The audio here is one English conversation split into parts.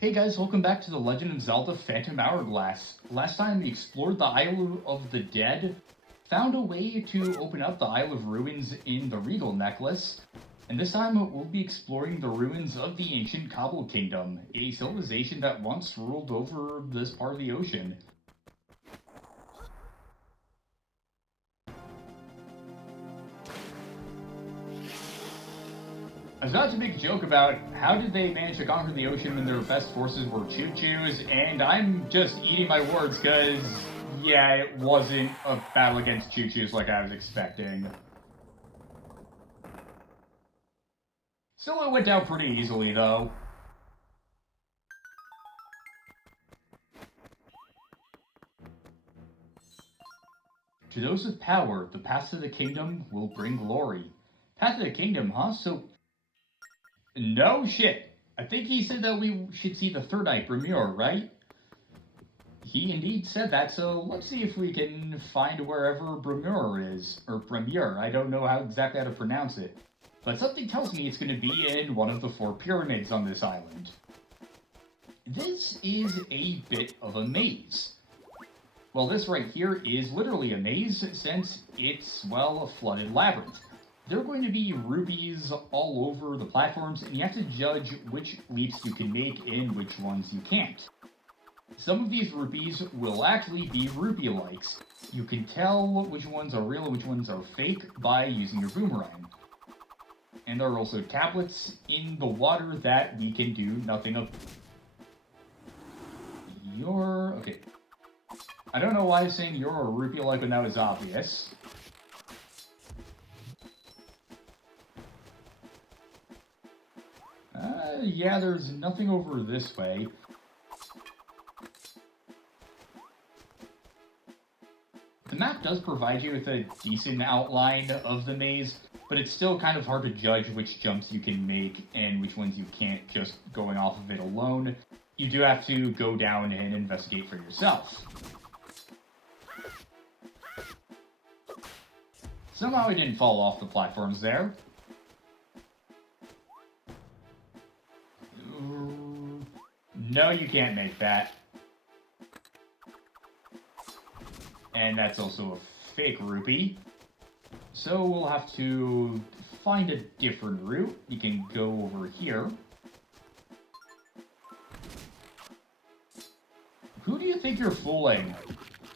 Hey guys, welcome back to The Legend of Zelda Phantom Hourglass. Last time we explored the Isle of the Dead, found a way to open up the Isle of Ruins in the Regal Necklace, and this time we'll be exploring the ruins of the ancient Cobble Kingdom, a civilization that once ruled over this part of the ocean. I was about to make a joke about how did they manage to conquer the ocean when their best forces were choo-choos, and I'm just eating my words because, yeah, it wasn't a battle against choo-choos like I was expecting. Still, it went down pretty easily, though. To those with power, the path to the kingdom will bring glory. Path to the kingdom, huh? So, no shit. I think he said that we should see the third eye Brimure, right? He indeed said that, so let's see if we can find wherever Brimure is. Or Brimure, I don't know exactly how to pronounce it. But something tells me it's going to be in one of the 4 pyramids on this island. This is a bit of a maze. Well, this right here is literally a maze since it's, well, a flooded labyrinth. There are going to be rupees all over the platforms, and you have to judge which leaps you can make and which ones you can't. Some of these rupees will actually be rupee likes. You can tell which ones are real and which ones are fake by using your boomerang. And there are also tablets in the water that we can do nothing of. Okay. I don't know why I'm saying you're a rupee like when that was obvious. Yeah, there's nothing over this way. The map does provide you with a decent outline of the maze, but it's still kind of hard to judge which jumps you can make and which ones you can't just going off of it alone. You do have to go down and investigate for yourself. Somehow I didn't fall off the platforms there. No, you can't make that. And that's also a fake rupee. So we'll have to find a different route. You can go over here. Who do you think you're fooling?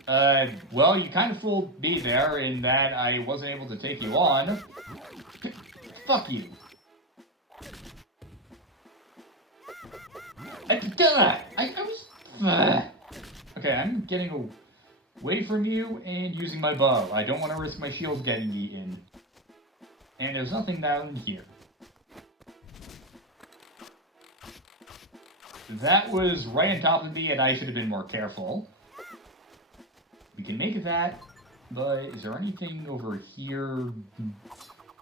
Well, you kind of fooled me there in that I wasn't able to take you on. Fuck you. I was... Okay, I'm getting away from you and using my bow. I don't want to risk my shield getting eaten. And there's nothing down here. That was right on top of me and I should have been more careful. We can make that, but is there anything over here?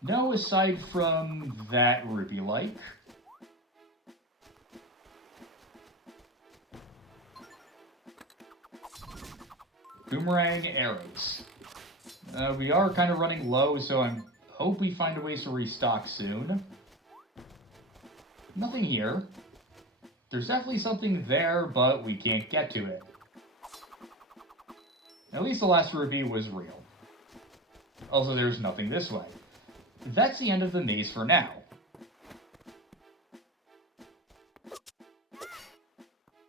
No, aside from that rupee-like. Boomerang arrows. We are kind of running low, so I hope we find a way to restock soon. Nothing here. There's definitely something there, but we can't get to it. At least the last rupee was real. Also, there's nothing this way. That's the end of the maze for now.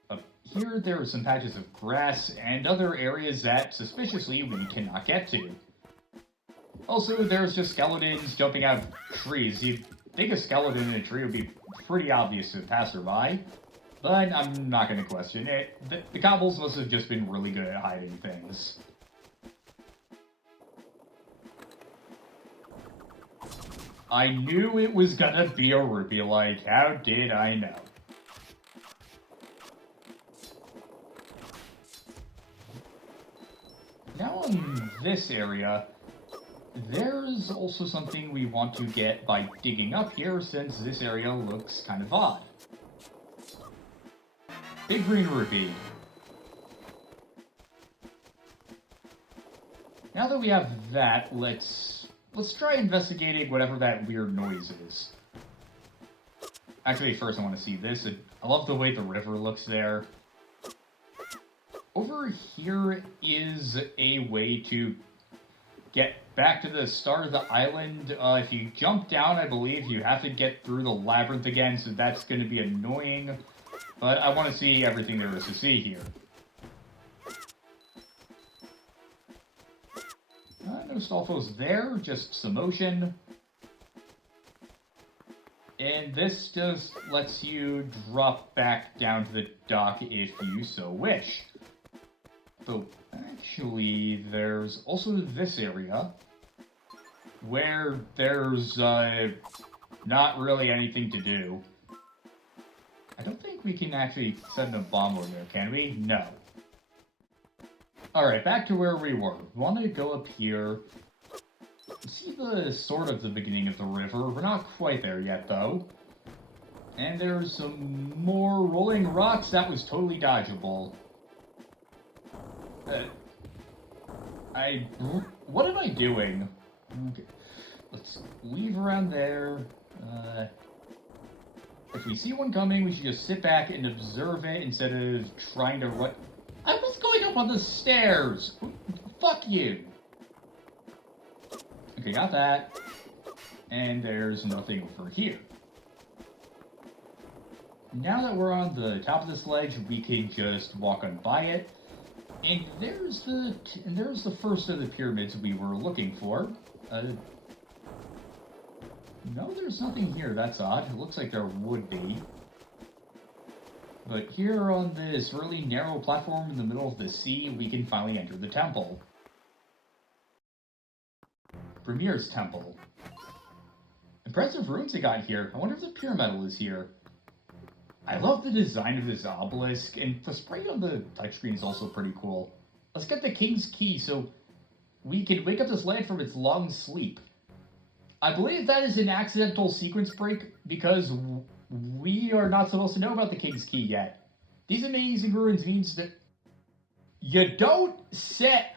Up here, there are some patches of grass and other areas that, suspiciously, we cannot get to. Also, there's just skeletons jumping out of trees. You'd think a skeleton in a tree would be pretty obvious to a passerby, but I'm not going to question it. The cobbles must have just been really good at hiding things. I knew it was gonna be a rupee, like, how did I know? Now in this area, there's also something we want to get by digging up here, since this area looks kind of odd. Big green rupee. Now that we have that, let's try investigating whatever that weird noise is. Actually, first I want to see this. I love the way the river looks there. Over here is a way to get back to the start of the island. If you jump down, I believe you have to get through the labyrinth again, so that's going to be annoying. But I want to see everything there is to see here. No Stolfos there, just some motion. And this just lets you drop back down to the dock if you so wish. But actually, there's also this area where there's not really anything to do. I don't think we can actually send a bomb over there, can we? No. Alright, back to where we were. We want to go up here. See the sort of the beginning of the river. We're not quite there yet, though. And there's some more rolling rocks. That was totally dodgeable. What am I doing? Okay, let's leave around there. If we see one coming, we should just sit back and observe it instead of trying to run. I was going up on the stairs! Fuck you! Okay, got that. And there's nothing over here. Now that we're on the top of this ledge, we can just walk on by it. And there's the first of the pyramids we were looking for. No, there's nothing here. That's odd. It looks like there would be. But here on this really narrow platform in the middle of the sea, we can finally enter the temple. Premier's Temple. Impressive ruins they got here. I wonder if the pyramidal is here. I love the design of this obelisk, and the sprite on the touchscreen is also pretty cool. Let's get the King's Key so we can wake up this land from its long sleep. I believe that is an accidental sequence break because we are not supposed to know about the King's Key yet. These amazing ruins means that you don't set...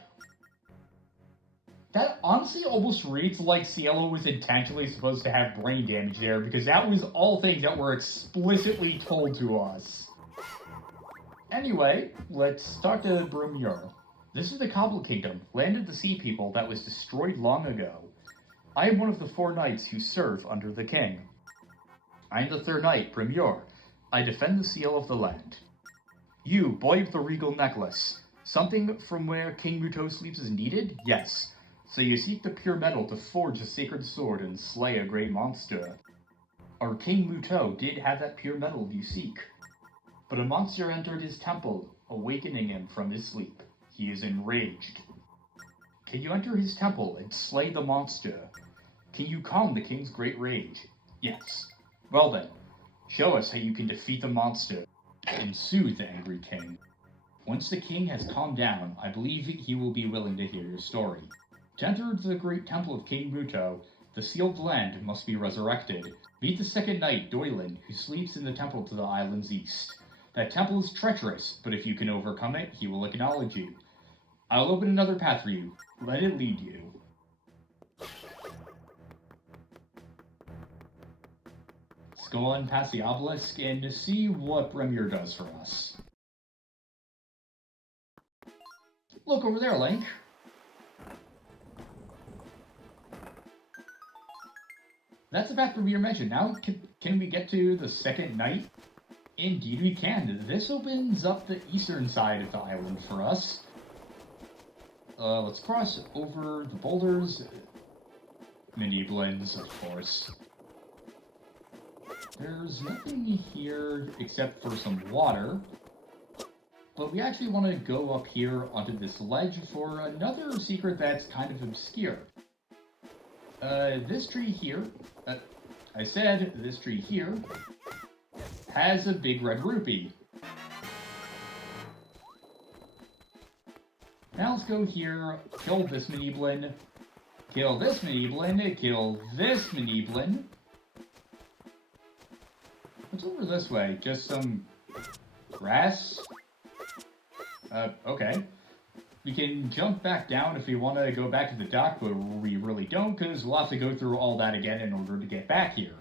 That honestly almost reads like Cielo was intentionally supposed to have brain damage there, because that was all things that were explicitly told to us. Anyway, let's talk to Brumur. This is the Cobble Kingdom, land of the Sea People that was destroyed long ago. I am one of the 4 knights who serve under the king. I am the 3rd knight, Brumur. I defend the seal of the land. You, boy of the regal necklace. Something from where King Muto sleeps is needed? Yes. So you seek the pure metal to forge a sacred sword and slay a great monster. Our King Muto did have that pure metal you seek. But a monster entered his temple, awakening him from his sleep. He is enraged. Can you enter his temple and slay the monster? Can you calm the king's great rage? Yes. Well then, show us how you can defeat the monster and soothe the angry king. Once the king has calmed down, I believe he will be willing to hear your story. To enter the great temple of King Muto, the sealed land must be resurrected. Meet the 2nd knight, Doylin, who sleeps in the temple to the island's east. That temple is treacherous, but if you can overcome it, he will acknowledge you. I'll open another path for you. Let it lead you. Let's go on past the obelisk and see what Brumur does for us. Look over there, Link. That's the path Brumur mentioned. Now, can we get to the 2nd night? Indeed we can. This opens up the eastern side of the island for us. Let's cross over the boulders. Mini blends, of course. There's nothing here except for some water. But we actually want to go up here onto this ledge for another secret that's kind of obscure. This tree here, I said this tree here, has a big red rupee. Now let's go here, kill this Miniblin, kill this Miniblin, kill this Miniblin. What's over this way? Just some grass? Okay. We can jump back down if we want to go back to the dock, but we really don't, because we'll have to go through all that again in order to get back here.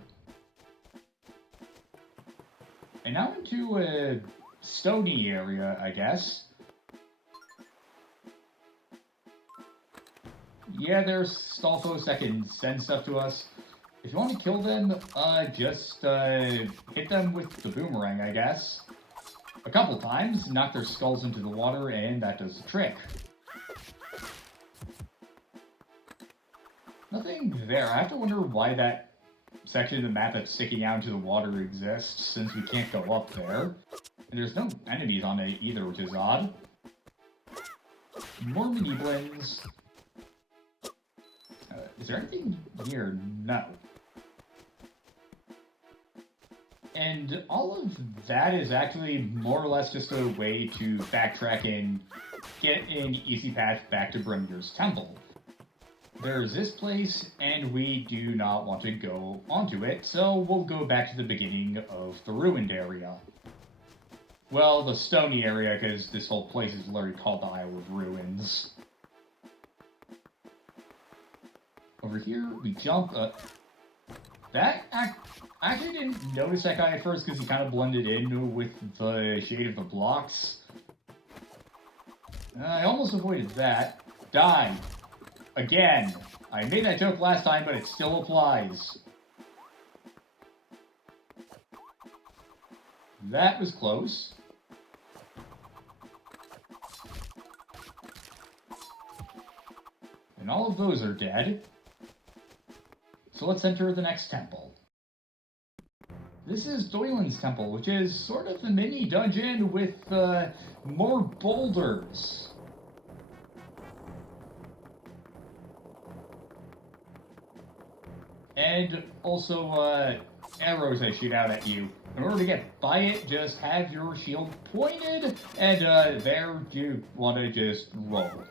And now into a stony area, I guess. Yeah, there's Stalfos that can send stuff to us. If you want to kill them, just hit them with the boomerang, I guess. A couple times, knock their skulls into the water, and that does the trick. Nothing there. I have to wonder why that section of the map that's sticking out into the water exists, since we can't go up there. And there's no enemies on it either, which is odd. More mini-blins. Is there anything here? No. And all of that is actually more or less just a way to backtrack and get an easy path back to Brimir's temple. There's this place, and we do not want to go onto it, so we'll go back to the beginning of the ruined area. Well, the stony area, because this whole place is literally called the Isle of Ruins. Over here, we jump up. I actually didn't notice that guy at first because he kind of blended in with the shade of the blocks. I almost avoided that. Die. Again. I made that joke last time, but it still applies. That was close. And all of those are dead. So let's enter the next temple. This is Doylin's temple, which is sort of the mini dungeon with more boulders. And also arrows that shoot out at you. In order to get by it, just have your shield pointed, and there you want to just roll.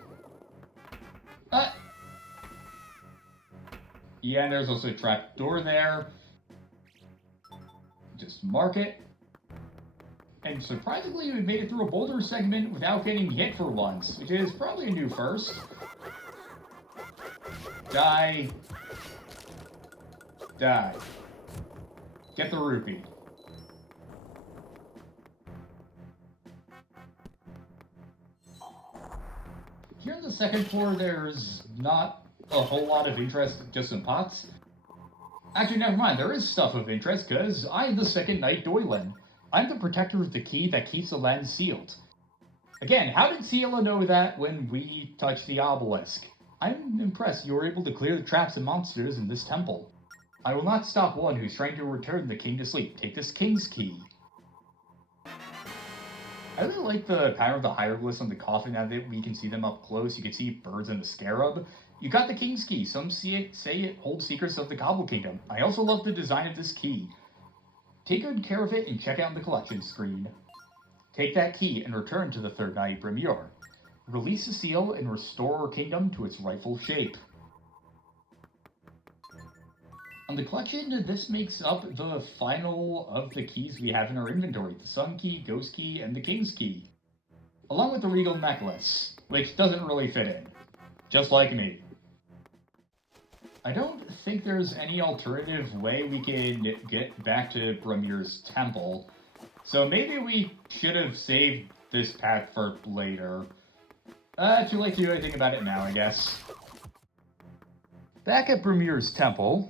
Yeah, and there's also a trap door there. Just mark it. And surprisingly, we made it through a boulder segment without getting hit for once, which is probably a new first. Die. Die. Get the rupee. Here on the second floor, there's not a whole lot of interest, just some pots. Actually, never mind, there is stuff of interest, because I am the second Knight Doylin. I'm the protector of the key that keeps the land sealed. Again, how did Ciela know that when we touched the obelisk? I'm impressed you were able to clear the traps and monsters in this temple. I will not stop one who's trying to return the king to sleep. Take this king's key. I really like the pattern of the hieroglyphs on the coffin now that we can see them up close. You can see birds and the scarab. You got the king's key. Some say it holds secrets of the Cobble Kingdom. I also love the design of this key. Take good care of it and check out the collection screen. Take that key and return to the third night, Brimir. Release the seal and restore our kingdom to its rightful shape. On the collection, this makes up the final of the keys we have in our inventory. The Sun Key, Ghost Key, and the King's Key. Along with the Regal Necklace, which doesn't really fit in. Just like me. I don't think there's any alternative way we can get back to Brimir's temple. So maybe we should have saved this path for later. Too late to do anything about it now, I guess. Back at Brimir's temple.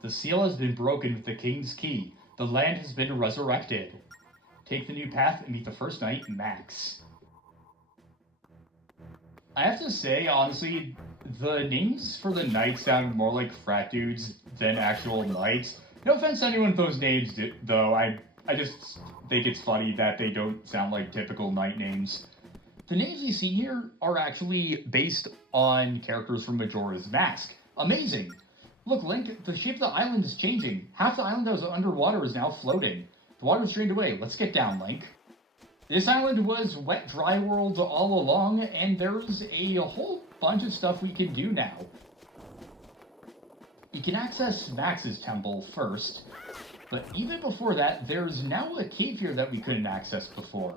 The seal has been broken with the king's key. The land has been resurrected. Take the new path and meet the first knight, Max. I have to say, honestly, the names for the knights sound more like frat dudes than actual knights. No offense to anyone with those names, though. I just think it's funny that they don't sound like typical knight names. The names we see here are actually based on characters from Majora's Mask. Amazing! Look, Link, the shape of the island is changing. Half the island that was underwater is now floating. The water's drained away. Let's get down, Link. This island was Wet Dry World all along, and there's a whole bunch of stuff we can do now. You can access Max's temple first, but even before that, there's now a cave here that we couldn't access before.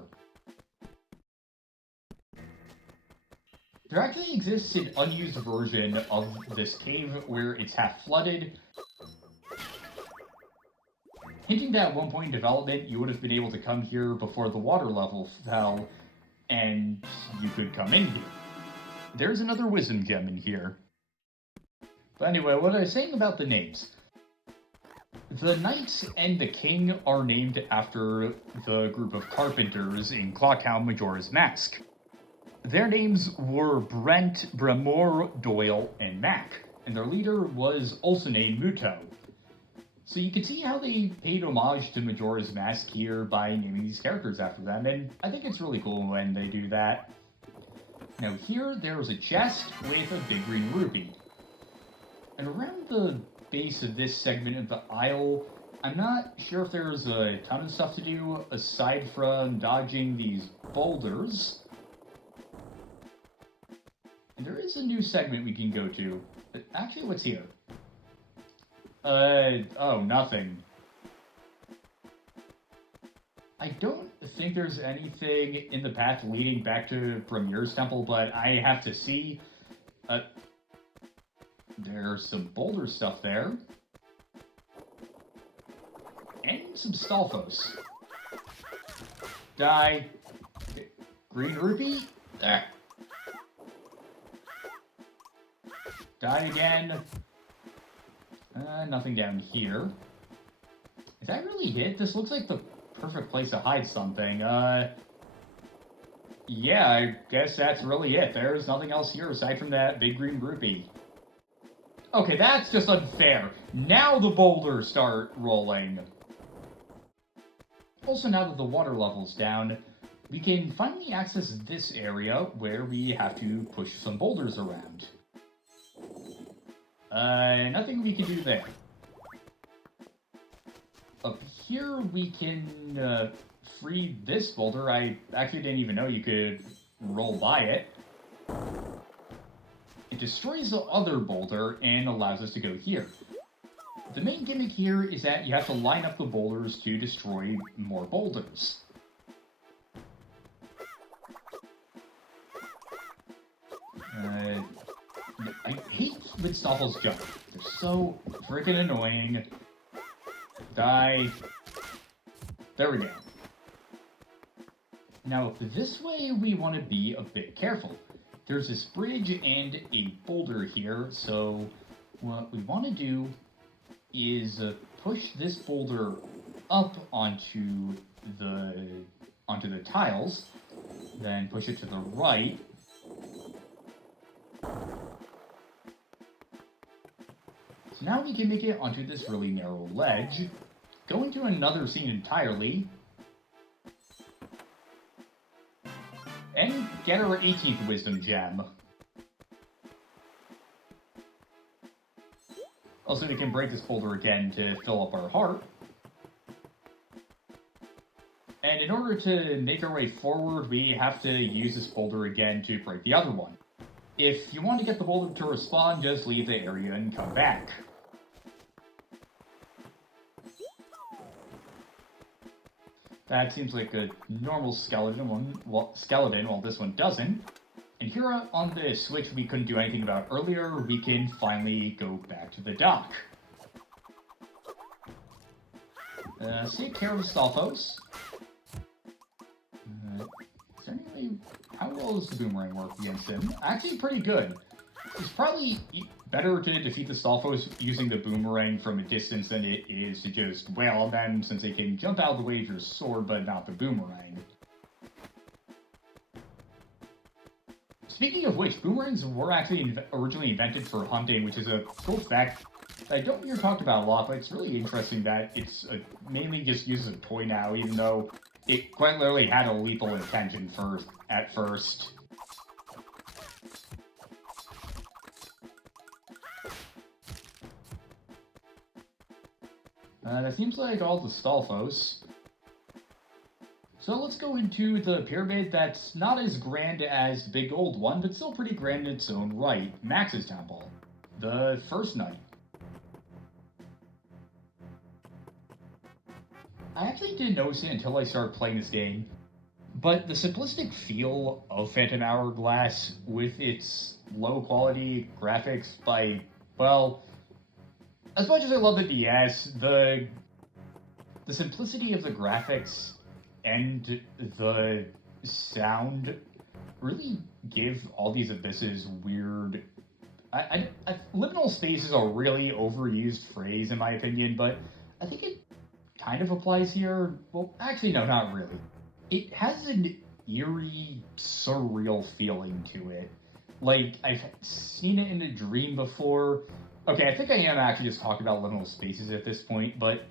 There actually exists an unused version of this cave where it's half flooded, hinting that at one point in development you would have been able to come here before the water level fell, and you could come in here. There's another wisdom gem in here. But anyway, what I was saying about the names. The knight and the king are named after the group of carpenters in Clocktown Majora's Mask. Their names were Brent, Bremore, Doyle, and Mac, and their leader was also named Muto. So you can see how they paid homage to Majora's Mask here by naming these characters after them, and I think it's really cool when they do that. Now here, there's a chest with a big green rupee. And around the base of this segment of the aisle, I'm not sure if there's a ton of stuff to do aside from dodging these boulders. And there is a new segment we can go to. Actually, what's here? Oh, nothing. I don't think there's anything in the path leading back to Premier's temple, but I have to see. There's some boulder stuff there. And some Stalfos. Die. Green rupee? There. Die again. Nothing down here. Is that really it? This looks like the perfect place to hide something. Yeah, I guess that's really it. There's nothing else here aside from that big green rupee. Okay, that's just unfair. Now the boulders start rolling. Also, now that the water level's down, we can finally access this area where we have to push some boulders around. Nothing we can do there. Up here, we can, free this boulder. I actually didn't even know you could roll by it. It destroys the other boulder and allows us to go here. The main gimmick here is that you have to line up the boulders to destroy more boulders. I hate when Stoffels jump. They're so freaking annoying. Die. There we go. Now, this way we want to be a bit careful. There's this bridge and a boulder here, so what we want to do is push this boulder up onto the tiles, then push it to the right. So now we can make it onto this really narrow ledge, go into another scene entirely, and get our 18th Wisdom Gem. Also, we can break this boulder again to fill up our heart. And in order to make our way forward, we have to use this boulder again to break the other one. If you want to get the boulder to respawn, just leave the area and come back. That seems like a normal skeleton, while this one doesn't. And here on the switch we couldn't do anything about earlier, we can finally go back to the dock. Take care of Stalfos. Is there any way... How well does the boomerang work against him? Actually, pretty good. It's probably better to defeat the Stalfos using the boomerang from a distance than it is to just wail on them, since they can jump out of the way of your sword, but not the boomerang. Speaking of which, boomerangs were actually originally invented for hunting, which is a cool fact that I don't hear talked about a lot, but it's really interesting that it's mainly just used as a toy now, even though it quite literally had a lethal intention at first. That seems like all the Stalfos. So let's go into the pyramid that's not as grand as the big old one, but still pretty grand in its own right, Max's Temple. The first night. I actually didn't notice it until I started playing this game, but the simplistic feel of Phantom Hourglass with its low quality graphics by, well, as much as I love the DS, the simplicity of the graphics and the sound really give all these abysses weird. Liminal space is a really overused phrase in my opinion, but I think it kind of applies here. Well, actually, no, not really. It has an eerie, surreal feeling to it. Like, I've seen it in a dream before. Okay, I think I am actually just talking about liminal spaces at this point, but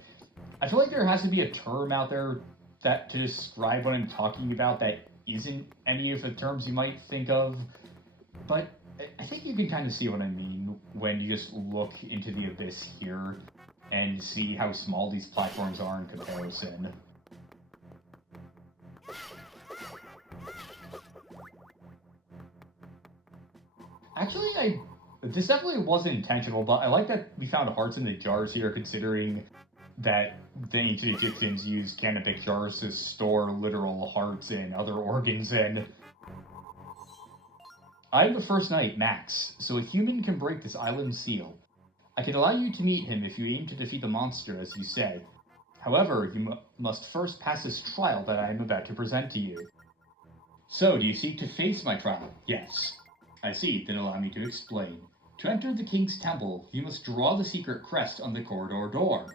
I feel like there has to be a term out there that to describe what I'm talking about that isn't any of the terms you might think of. But I think you can kind of see what I mean when you just look into the abyss here and see how small these platforms are in comparison. Actually, this definitely wasn't intentional, but I like that we found hearts in the jars here, considering that the ancient Egyptians used canopic jars to store literal hearts and other organs in. I'm the first knight, Max, so a human can break this island's seal. I can allow you to meet him if you aim to defeat the monster, as you say. However, you must first pass this trial that I am about to present to you. So, do you seek to face my trial? Yes. I see, then allow me to explain. To enter the king's temple, you must draw the secret crest on the corridor door.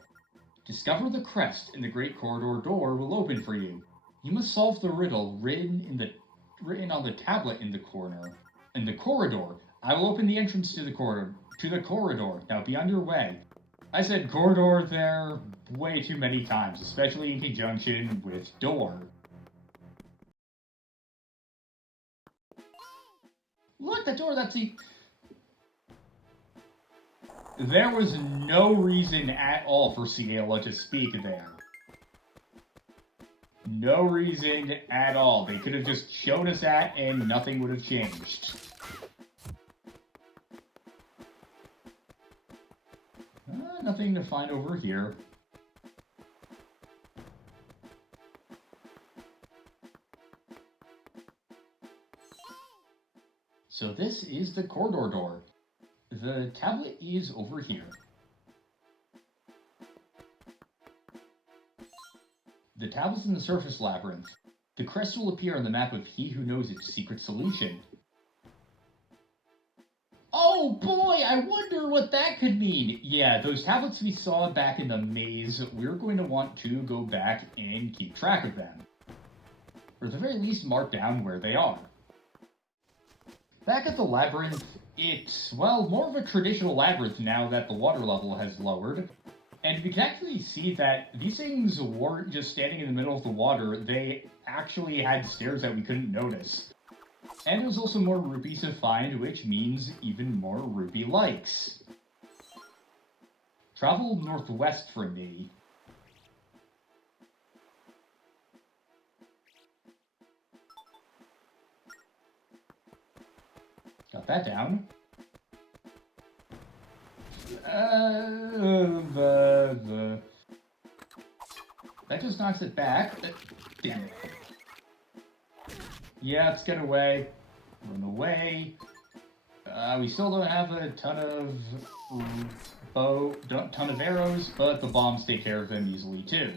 Discover the crest, and the great corridor door will open for you. You must solve the riddle written on the tablet in the corner. In the corridor, I will open the entrance to the corridor. Now be on your way. I said corridor there way too many times, especially in conjunction with door. Look, that door, that's the... There was no reason at all for Ciela to speak there. No reason at all. They could have just shown us that and nothing would have changed. Nothing to find over here. So this is the corridor door. The tablet is over here. The tablet's in the surface labyrinth. The crest will appear on the map of He Who Knows its secret solution. Oh boy, I wonder what that could mean. Yeah, those tablets we saw back in the maze, we're going to want to go back and keep track of them. Or at the very least, mark down where they are. Back at the labyrinth, it's, well, more of a traditional labyrinth now that the water level has lowered. And we can actually see that these things weren't just standing in the middle of the water, they actually had stairs that we couldn't notice. And there's also more rupees to find, which means even more rupee likes. Travel northwest from me. Got that down. That just knocks it back. Damn it. Yeah, let's get away. Run away. We still don't have a ton of arrows, but the bombs take care of them easily too.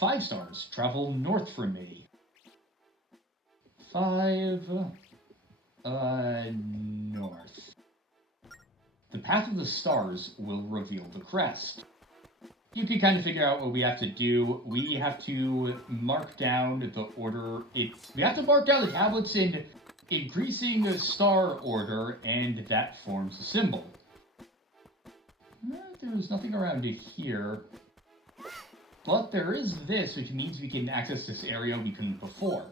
5 stars. Travel north from me. 5 north. The path of the stars will reveal the crest. You can kind of figure out what we have to do. We have to mark down the order. We have to mark down the tablets in increasing the star order, and that forms a symbol. There's nothing around here. But there is this, which means we can access this area we couldn't before.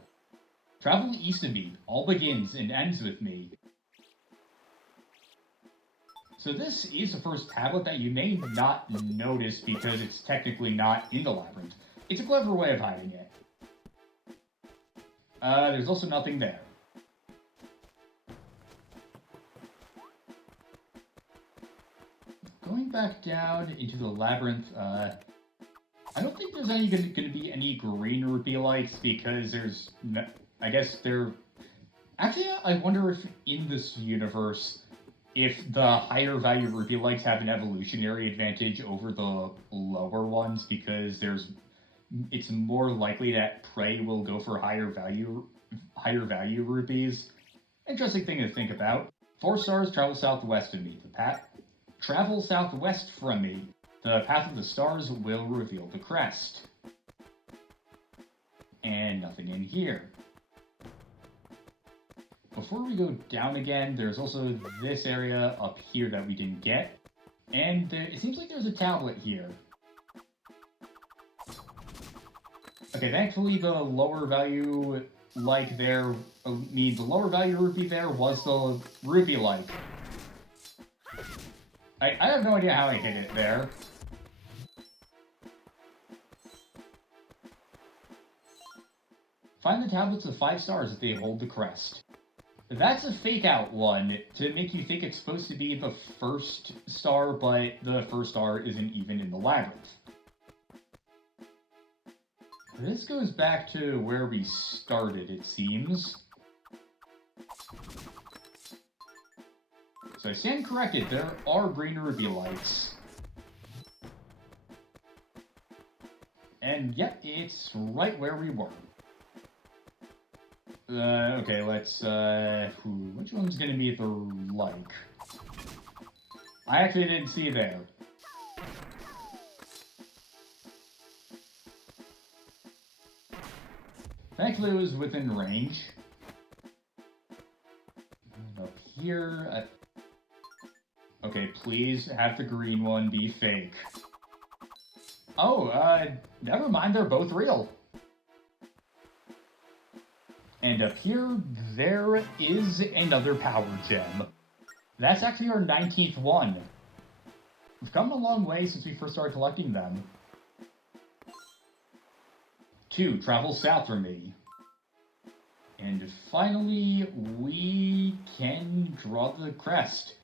Travel east of me. All begins and ends with me. So this is the first tablet that you may not notice because it's technically not in the labyrinth. It's a clever way of hiding it. There's also nothing there. Going back down into the labyrinth, I don't think there's going to be any green rupee lights because there's no, I guess there... Actually, I wonder if in this universe, if the higher value rupee lights have an evolutionary advantage over the lower ones because it's more likely that prey will go for higher value rupees. Interesting thing to think about. 4 stars, travel southwest of me. Travel southwest from me. The path of the stars will reveal the crest. And nothing in here. Before we go down again, there's also this area up here that we didn't get. And it seems like there's a tablet here. Okay, thankfully the lower value like there, the lower value rupee there was the rupee like. I have no idea how I hit it there. Find the tablets of 5 stars if they hold the crest. That's a fake out one to make you think it's supposed to be the first star, but the first star isn't even in the labyrinth. This goes back to where we started, it seems. So I stand corrected, there are green rupee lights. And yep, it's right where we were. Okay, let's, which one's gonna be the like? I actually didn't see there. Thankfully it was within range. And up here, okay, please have the green one be fake. Oh, never mind, they're both real. And up here, there is another power gem. That's actually our 19th one. We've come a long way since we first started collecting them. 2, travel south from me. And finally, we can draw the crest.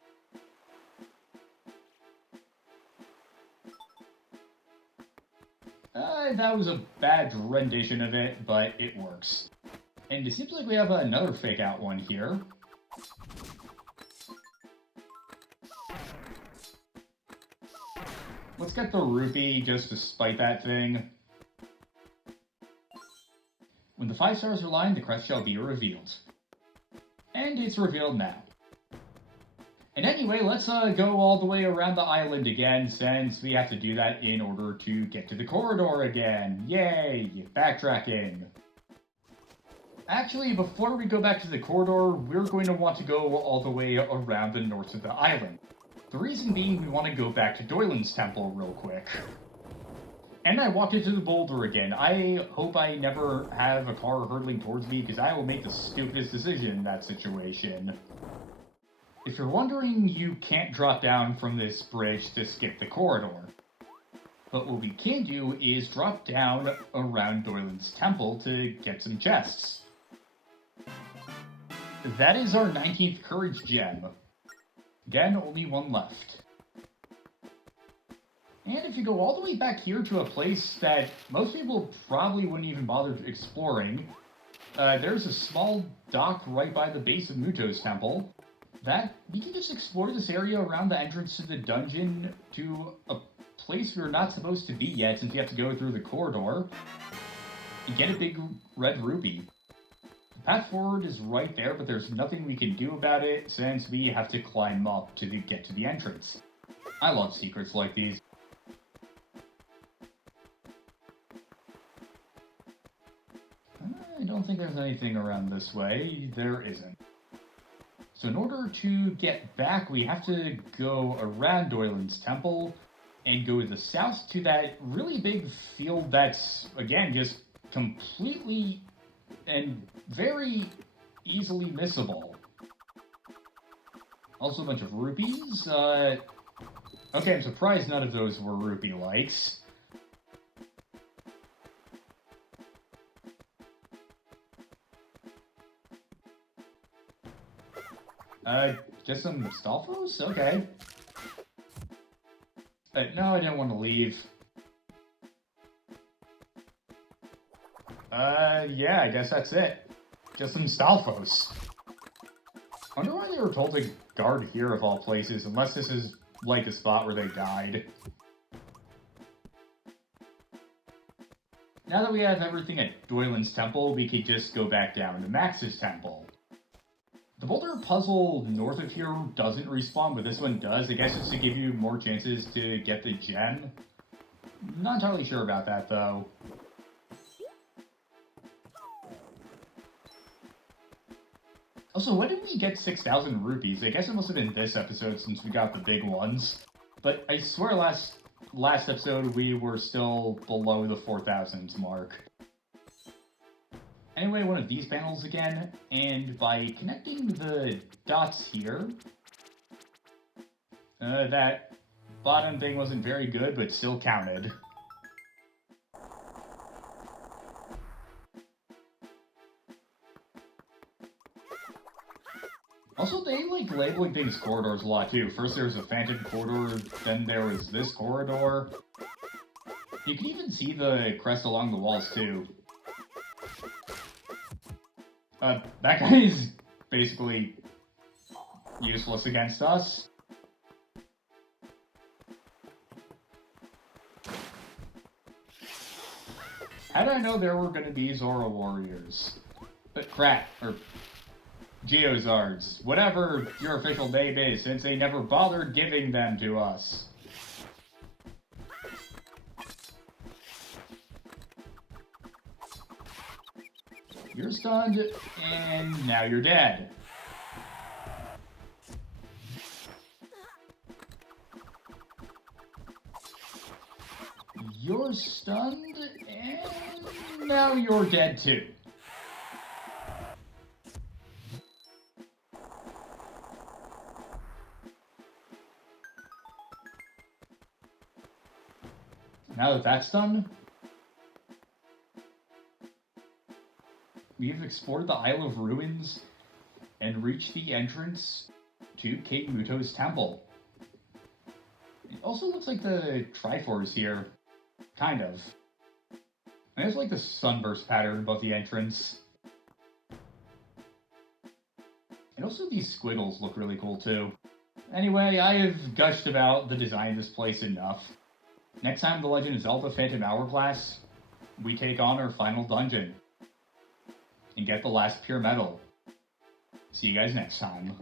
That was a bad rendition of it, but it works. And it seems like we have another fake out one here. Let's get the rupee just to spite that thing. When the 5 stars are aligned, the crest shall be revealed. And it's revealed now. And anyway, let's go all the way around the island again, since we have to do that in order to get to the corridor again. Yay! Backtracking. Actually, before we go back to the corridor, we're going to want to go all the way around the north of the island. The reason being we want to go back to Doylin's temple real quick. And I walked into the boulder again. I hope I never have a car hurtling towards me, because I will make the stupidest decision in that situation. If you're wondering, you can't drop down from this bridge to skip the corridor. But what we can do is drop down around Doylin's temple to get some chests. That is our 19th courage gem. Again, only one left. And if you go all the way back here to a place that most people probably wouldn't even bother exploring, there's a small dock right by the base of Muto's temple. That you can just explore this area around the entrance to the dungeon to a place we're not supposed to be yet, since you have to go through the corridor. You get a big red rupee. The path forward is right there, but there's nothing we can do about it since we have to climb up to get to the entrance. I love secrets like these. I don't think there's anything around this way. There isn't. So in order to get back, we have to go around Doylin's temple and go to the south to that really big field that's, again, just completely and very easily missable. Also a bunch of rupees. Okay, I'm surprised none of those were rupee lights. Just some Stalfos? Okay. No, I didn't want to leave. Yeah, I guess that's it. Just some Stalfos. I wonder why they were told to guard here of all places, unless this is, like, the spot where they died. Now that we have everything at Doylin's temple, we could just go back down to Max's temple. The boulder puzzle north of here doesn't respawn, but this one does. I guess it's to give you more chances to get the gem. Not entirely sure about that, though. Also, when did we get 6,000 rupees? I guess it must have been this episode since we got the big ones. But I swear last episode we were still below the 4,000 mark. Anyway, one of these panels again, and by connecting the dots here, that bottom thing wasn't very good, but still counted. Also, they like labeling things corridors a lot too. First there was a phantom corridor, then there was this corridor. You can even see the crest along the walls too. That guy is basically useless against us. How did I know there were gonna be Zora warriors? But crap, or Geozards, whatever your official name is, since they never bothered giving them to us. You're stunned, and now you're dead. You're stunned, and now you're dead too. Now that that's done, we've explored the Isle of Ruins and reached the entrance to King Muto's temple. It also looks like the Triforce here. Kind of. And there's like the sunburst pattern above the entrance. And also these squiggles look really cool too. Anyway, I have gushed about the design of this place enough. Next time, The Legend of Zelda Phantom Hourglass, we take on our final dungeon and get the last pure metal. See you guys next time.